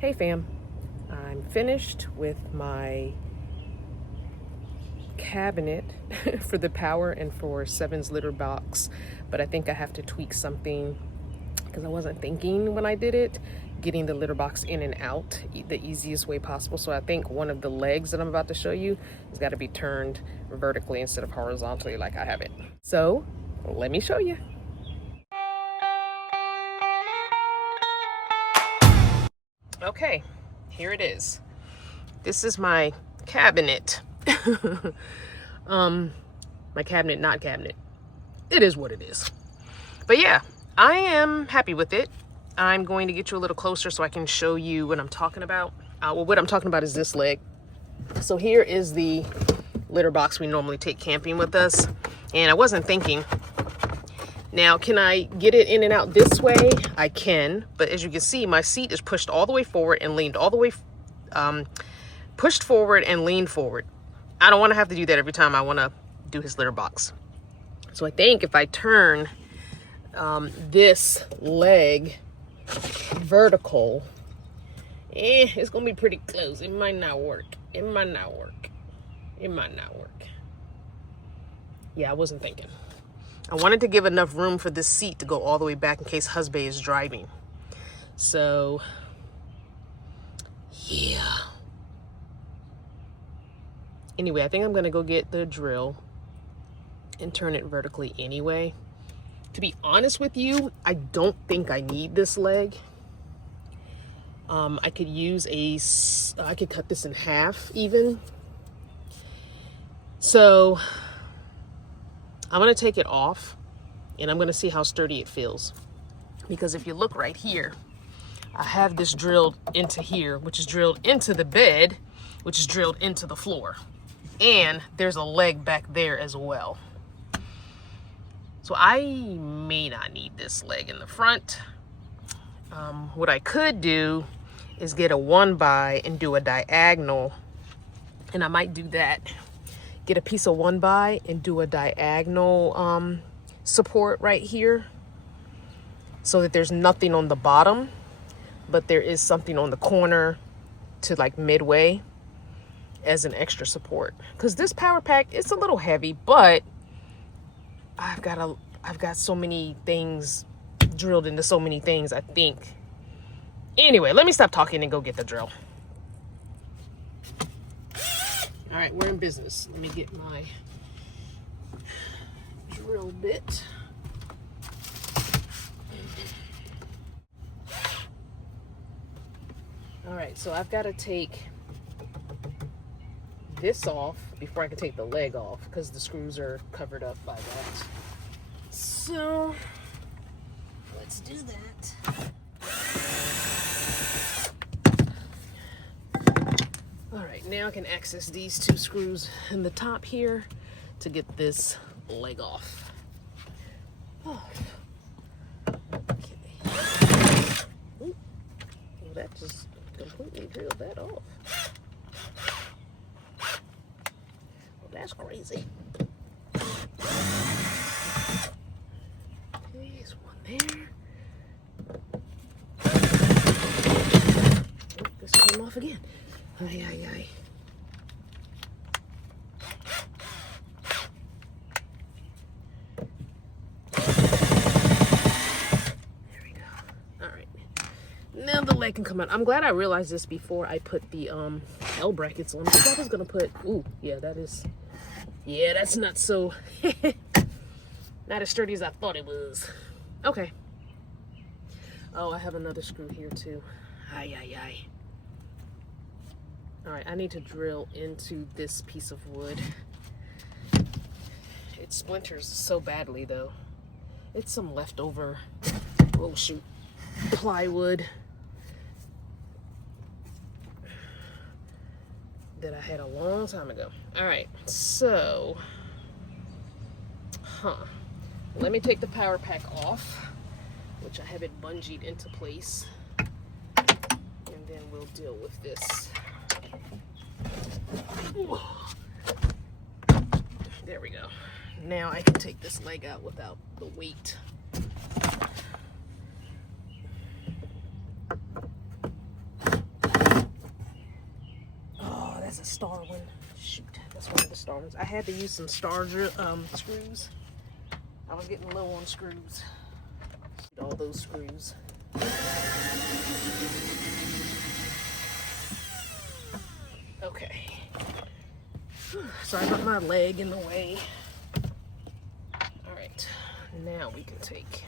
Hey fam, I'm finished with my cabinet for the power and for Seven's litter box, but I think I have to tweak something because I wasn't thinking when I did it, getting the litter box in and out the easiest way possible. So I think one of the legs that I'm about to show you has got to be turned vertically instead of horizontally like I have it. So let me show you. Okay, here it is. This is my cabinet. My cabinet, not cabinet. It is what it is. But yeah, I am happy with it. I'm going to get you a little closer so I can show you what I'm talking about. Well, what I'm talking about is this leg. So here is the litter box we normally take camping with us. And I wasn't thinking, now, can I get it in and out this way? I can, but as you can see, my seat is pushed all the way forward and leaned all the way, pushed forward and leaned forward. I don't want to have to do that every time I want to do his litter box. So I think if I turn this leg vertical, it's going to be pretty close. It might not work. It might not work. It might not work. Yeah, I wasn't thinking. I wanted to give enough room for this seat to go all the way back in case husband is driving. So, yeah. Anyway, I think I'm going to go get the drill and turn it vertically anyway. To be honest with you, I don't think I need this leg. I could use I could cut this in half even. So, I'm going to take it off and I'm going to see how sturdy it feels. Because if you look right here, I have this drilled into here, which is drilled into the bed, which is drilled into the floor. And there's a leg back there as well. So I may not need this leg in the front. What I could do is get a 1x and do a diagonal. And I might do that. Get a piece of 1x and do a diagonal support right here so that there's nothing on the bottom, but there is something on the corner to like midway as an extra support. Because this power pack, it's a little heavy, but I've got so many things drilled into so many things, I think. Anyway, let me stop talking and go get the drill. All right, we're in business. Let me get my drill bit. All right, so I've got to take this off before I can take the leg off because the screws are covered up by that. So let's do that. All right, now I can access these two screws in the top here to get this leg off. Oh. Okay. Ooh. Well, that just completely drilled that off. Well, that's crazy. Okay, there's one there. Oh, this came off again. Ay, ay, ay. There we go. All right. Now the leg can come out. I'm glad I realized this before I put the L brackets on. Because I was going to put, ooh, yeah, that's not so, not as sturdy as I thought it was. Okay. Oh, I have another screw here too. Ay, ay, ay. All right, I need to drill into this piece of wood. It splinters so badly though. It's some leftover, oh shoot, plywood that I had a long time ago. All right, so, let me take the power pack off, which I have it bungeed into place, and then we'll deal with this. There we go. Now I can take this leg out without the weight. that's a star one. Shoot, that's one of the star ones. I had to use some star screws. I was getting low on screws. All those screws. Okay. Sorry about my leg in the way. All right, now we can take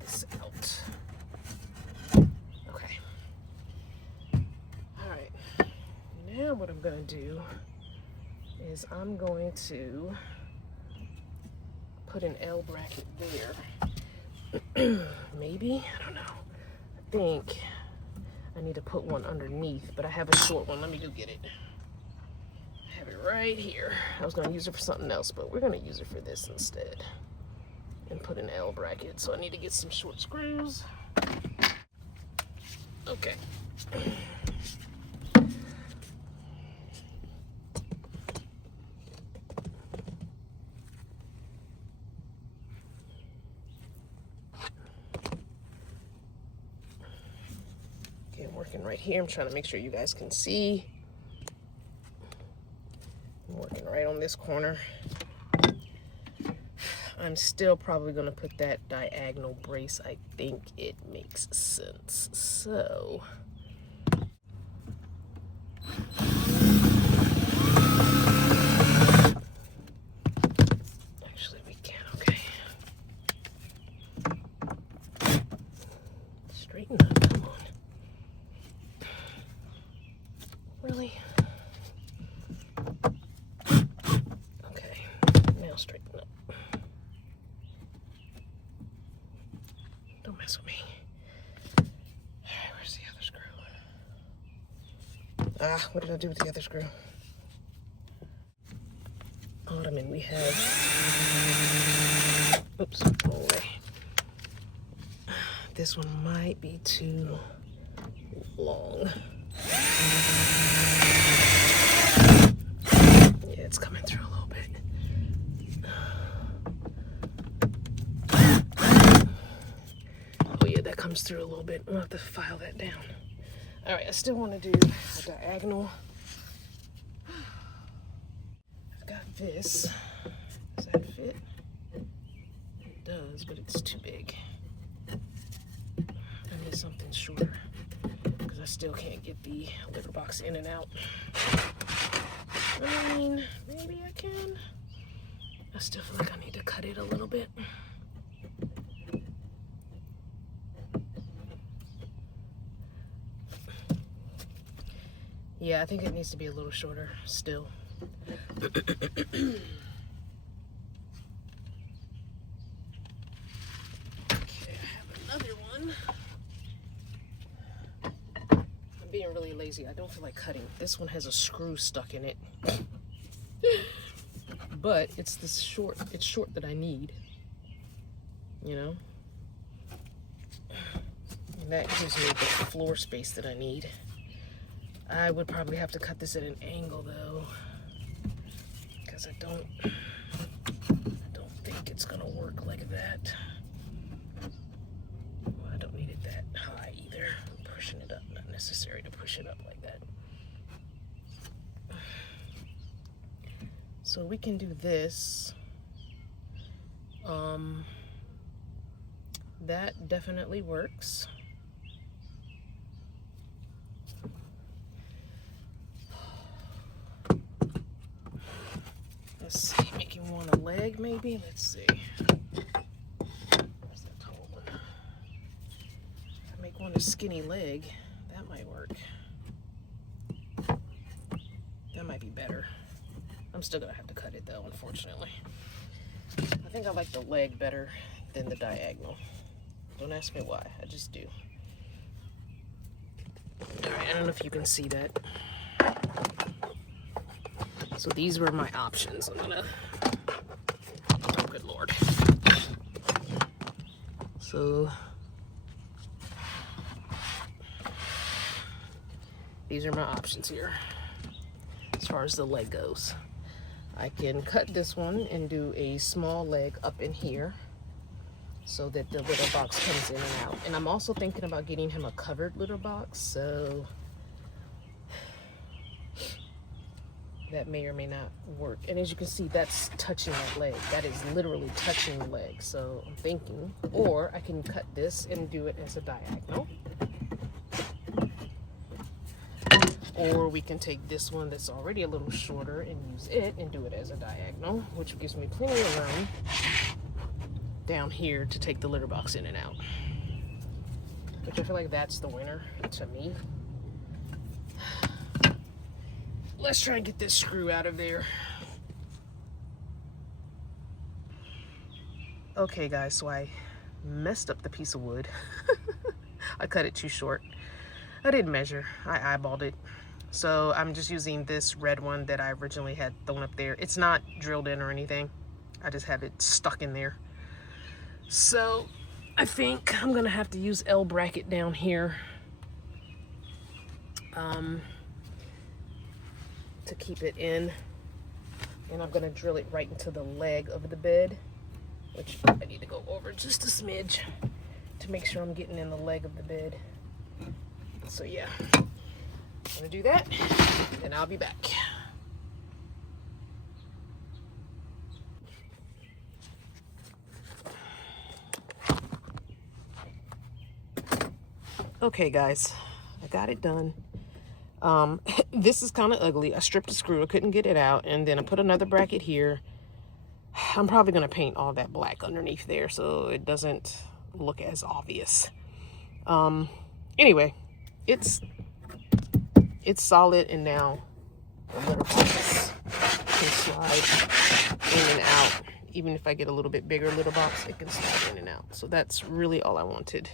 this out. Okay. All right. Now what I'm gonna do is I'm going to put an L bracket there. Maybe, I don't know. I think I need to put one underneath, but I have a short one. Let me go get it. I have it right here. I was gonna use it for something else, but we're gonna use it for this instead. And put an L bracket. So I need to get some short screws. Okay. I'm working right here. I'm trying to make sure you guys can see. I'm working right on this corner. I'm still probably going to put that diagonal brace. I think it makes sense. So actually we can. Okay. Straighten up. Come on. Really? Okay, now straighten up. Don't mess with me. Alright, where's the other screw? Ah, what did I do with the other screw? Ottoman, we have... Oops, go away. This one might be too long. Yeah, it's coming through a little bit. Oh yeah, that comes through a little bit. I'll have to file that down. All right, I still want to do a diagonal. I've got this. Does that fit? It does, but it's too big. I need something shorter. I still can't get the litter box in and out. I mean, maybe I can. I still feel like I need to cut it a little bit. Yeah, I think it needs to be a little shorter still. Okay, I have another one. Being really lazy. I don't feel like cutting. This one has a screw stuck in it. But it's this short, it's short that I need. You know? And that gives me the floor space that I need. I would probably have to cut this at an angle though. Because I don't think it's gonna work like that. Well, I don't need it that high either. I'm pushing it up. Not necessary to push it up like that. So we can do this. That definitely works. Let's see, making one a leg maybe. Let's see. Where's that tall one? If I make one a skinny leg, that might work. That might be better. I'm still gonna have to cut it though, unfortunately. I think I like the leg better than the diagonal. Don't ask me why, I just do. Alright, I don't know if you can see that. So these were my options. I'm gonna, oh good Lord. So these are my options here as far as the leg goes. I can cut this one and do a small leg up in here so that the litter box comes in and out. And I'm also thinking about getting him a covered litter box. So that may or may not work. And as you can see, that's touching that leg. That is literally touching the leg. So I'm thinking, or I can cut this and do it as a diagonal. Or we can take this one that's already a little shorter and use it and do it as a diagonal, which gives me plenty of room down here to take the litter box in and out. Which I feel like that's the winner to me. Let's try and get this screw out of there. Okay guys, so I messed up the piece of wood. I cut it too short. I didn't measure, I eyeballed it. So I'm just using this red one that I originally had thrown up there. It's not drilled in or anything. I just have it stuck in there. So I think I'm gonna have to use L bracket down here to keep it in. And I'm gonna drill it right into the leg of the bed, which I need to go over just a smidge to make sure I'm getting in the leg of the bed. So yeah. I'm gonna do that, and I'll be back. Okay guys, I got it done. This is kind of ugly. I stripped the screw, I couldn't get it out, and then I put another bracket here. I'm probably gonna paint all that black underneath there so it doesn't look as obvious. Anyway, it's solid, and now the litter box can slide in and out. Even if I get a little bit bigger litter box, it can slide in and out. So that's really all I wanted,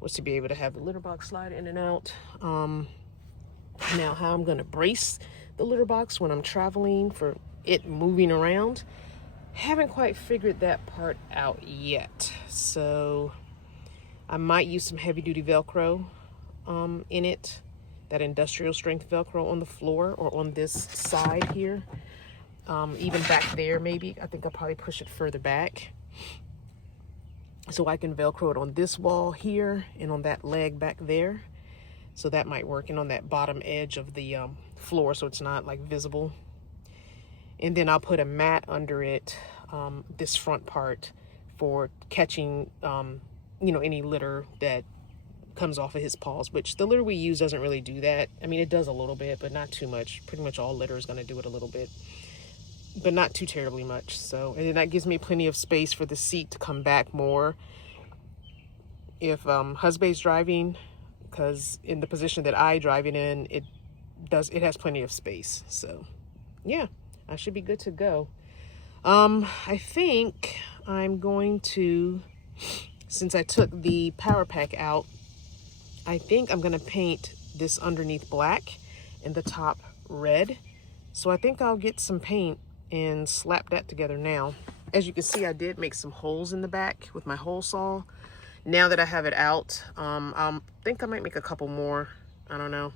was to be able to have the litter box slide in and out. Now how I'm gonna brace the litter box when I'm traveling for it moving around, haven't quite figured that part out yet. So I might use some heavy duty Velcro in it. That industrial strength Velcro on the floor or on this side here. Even back there maybe. I think I'll probably push it further back. So I can Velcro it on this wall here and on that leg back there. So that might work. And on that bottom edge of the floor so it's not like visible. And then I'll put a mat under it, this front part, for catching you know, any litter that comes off of his paws, which the litter we use doesn't really do that. I mean, it does a little bit, but not too much. Pretty much all litter is going to do it a little bit, but not too terribly much. So, and then that gives me plenty of space for the seat to come back more if husband's driving, because in the position that I drive it in, it has plenty of space. So yeah, I should be good to go. I think I'm going to, since I took the power pack out, I think I'm gonna paint this underneath black and the top red. So I think I'll get some paint and slap that together now. As you can see, I did make some holes in the back with my hole saw. Now that I have it out, I think I might make a couple more. I don't know.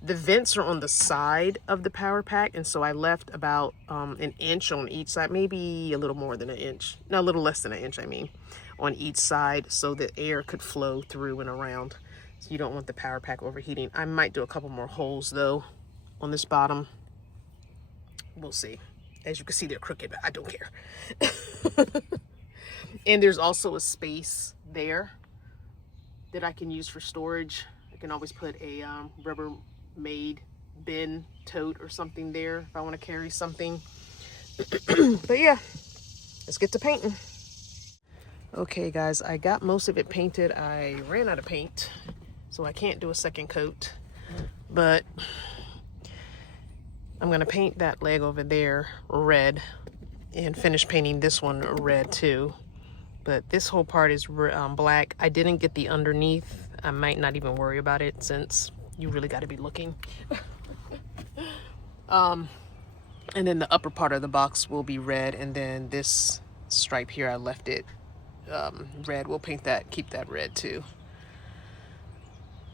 The vents are on the side of the power pack, and so I left about an inch on each side, maybe a little more than an inch. No, a little less than an inch, I mean, on each side, so that air could flow through and around. So you don't want the power pack overheating. I might do a couple more holes though on this bottom. We'll see. As you can see, they're crooked, but I don't care. And there's also a space there that I can use for storage. I can always put a Rubbermaid bin tote or something there if I want to carry something. But yeah, let's get to painting. Okay guys, I got most of it painted. I ran out of paint, so I can't do a second coat, but I'm gonna paint that leg over there red and finish painting this one red too. But this whole part is black. I didn't get the underneath. I might not even worry about it since you really got to be looking. And then the upper part of the box will be red, and then this stripe here, I left it red. We'll paint that, keep that red too.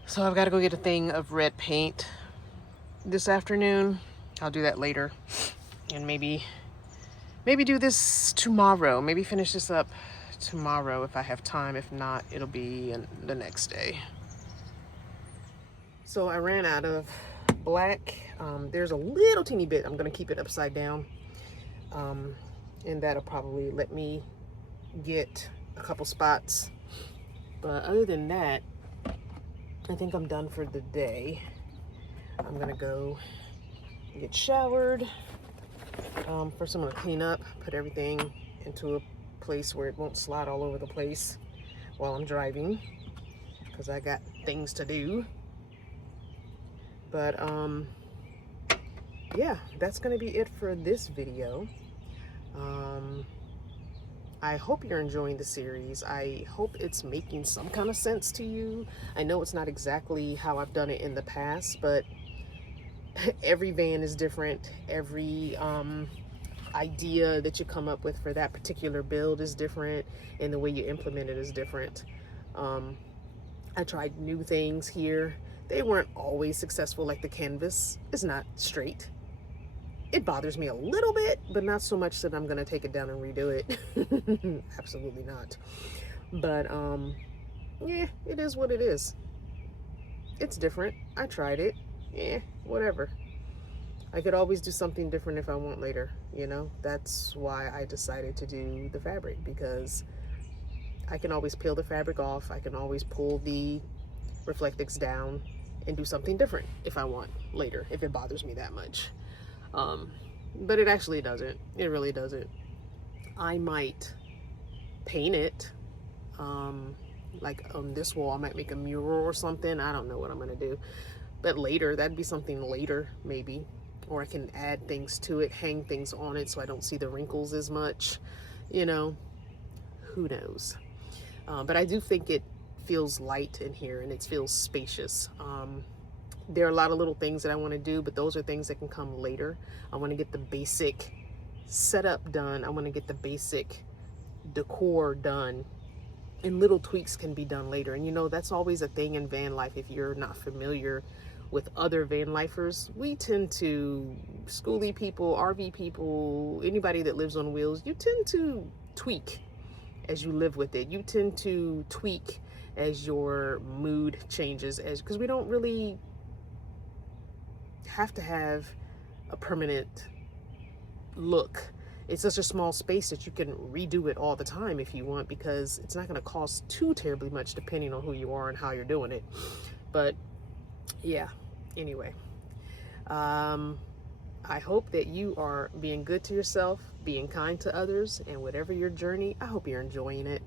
So I've got to go get a thing of red paint this afternoon. I'll do that later, and maybe do this tomorrow. Maybe finish this up tomorrow if I have time. If not, it'll be the next day. So I ran out of black. There's a little teeny bit, I'm gonna keep it upside down. And that'll probably let me get a couple spots. But other than that, I think I'm done for the day. I'm gonna go get showered. First I'm gonna clean up, put everything into a place where it won't slide all over the place while I'm driving, because I got things to do. But yeah, that's gonna be it for this video. I hope you're enjoying the series. I hope it's making some kind of sense to you. I know it's not exactly how I've done it in the past, but every van is different. Every idea that you come up with for that particular build is different, and the way you implement it is different. I tried new things here. They weren't always successful. Like the canvas is not straight. It bothers me a little bit, but not so much that I'm gonna take it down and redo it. Absolutely not. But yeah, it is what it is. It's different. I tried it. Yeah, whatever. I could always do something different if I want later, you know? That's why I decided to do the fabric, because I can always peel the fabric off. I can always pull the Reflectix down and do something different if I want later, if it bothers me that much. But it actually doesn't. It really doesn't. I might paint it. Like on this wall, I might make a mural or something. I don't know what I'm gonna do. But later, that'd be something later, maybe. Or I can add things to it, hang things on it so I don't see the wrinkles as much. You know, who knows? But I do think it feels light in here and it feels spacious. There are a lot of little things that I want to do, but those are things that can come later. I want to get the basic setup done. I want to get the basic decor done, and little tweaks can be done later. And you know, that's always a thing in van life. If you're not familiar with other van lifers, we tend to, schoolie people, RV people, anybody that lives on wheels, you tend to tweak as you live with it. You tend to tweak as your mood changes, because we don't really have to have a permanent look. It's such a small space that you can redo it all the time if you want, because it's not going to cost too terribly much depending on who you are and how you're doing it. But yeah, anyway, I hope that you are being good to yourself, being kind to others, and whatever your journey, I hope you're enjoying it.